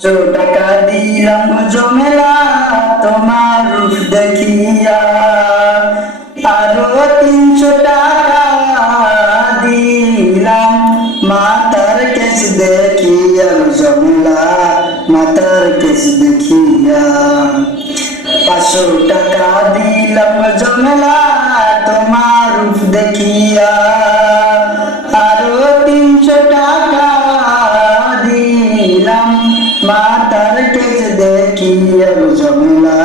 টাকা দিলাম জমেলা তোমার রূপ দেখিয়া, আরো 300 টাকা দিলাম মাতার কেস দেখিয়া, জমেলা মাতার কেস দেখিয়া। 500 টাকা দিলাম জমেলা তোমার রূপ দেখিয়া, আরো 300 টাকা দিলাম মাতার কেস দেখিয়া, জমেলা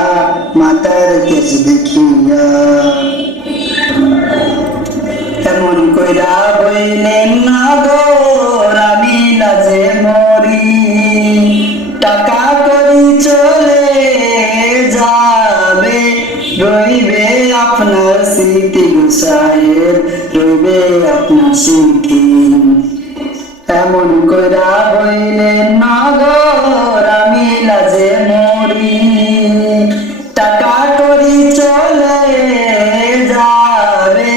মাতার কেস দেখিয়া। এমন কইরা বইলেন না গো আমি লাজে মরি, টাকা করি চলে যাবে, রইবে আপনার স্মৃতি গুসায়ের, রইবে আপনার স্মৃতি। এমন কইরা বইলেন না গো আমি লাজে মরি, টাকা করি চলে যাবে,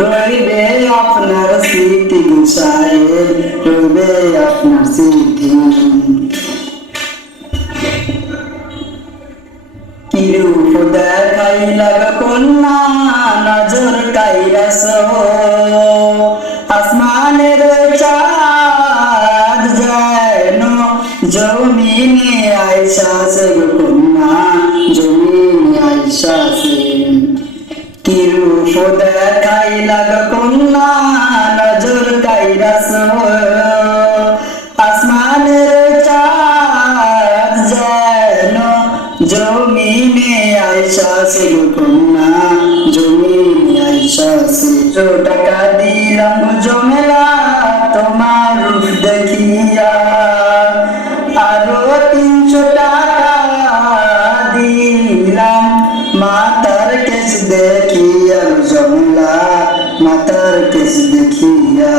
রইবে আপনার স্মৃতি গুসায়ের, রইবে আপনার স্মৃতি। কিরূপ দেখাইলা কন্যা নজর কাইরাস, আসমানের চাঁদ যেন জমিনে আইসাছে কন্যা, জমিনে আইসাছে। কিরূপ দেখাইলা কন্যা নজর কাইরাস, আসমানের চাঁদ যেন জমিনে আইসাছে কন্যা, জমিনে আইসাছে। টাকা দিলাম জমেলা তোমার রূপ দেখিয়া, আরো 300 টাকা দিলাম মাতার কেস দেখিয়া, জমেলা মাতার কেস দেখিয়া।